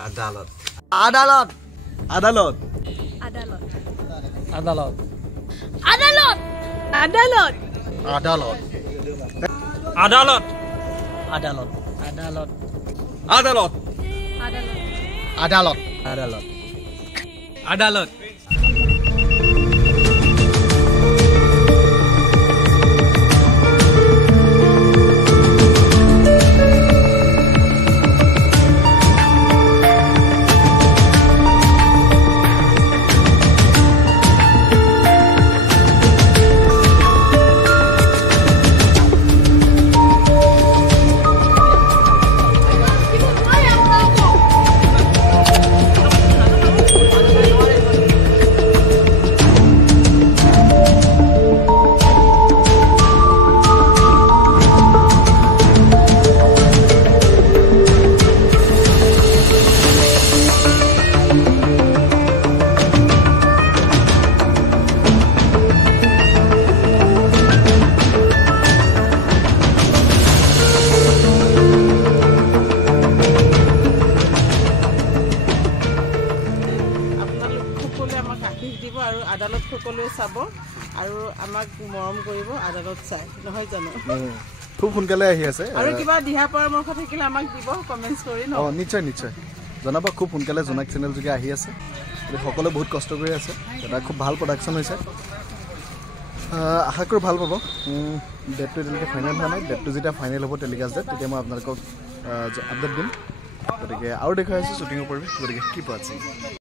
আদালত আদালত আদালত আদালত আদালত আদালত আদালত আদালত আদালত আদালত আদালত আদালত আদালত আদালত আদালত আদালত আদালত সকলোৱে চাব আৰু আমাক মৰম কৰিব আদালত চাই নহয় জানো খুব সোনকালে আহি আছে আৰু কিবা দিহা পৰামৰ্শ থাকিলে আমাক দিব কমেন্টছ কৰি ন নিশ্চয় নিশ্চয় জনাব খুব সোনকালে জনাক চেনেল যোগে আহি আছে সকলোৱে বহুত কষ্ট কৰি আছে এটা খুব ভাল প্ৰডাকশ্যন হৈছে আশা কৰোঁ ভাল পাব ডেটটো এতিয়ালৈকে ফাইনেল হোৱা নাই ডেটটো যেতিয়া ফাইনেল হ'ব টেলিকাষ্ট ডেট তেতিয়া মই আপোনালোকক আপডেট দিম গতিকে আৰু দেখুৱাই আছোঁ শ্বুটিঙৰ পৰিৱেশ গতিকে কি পোৱা আছে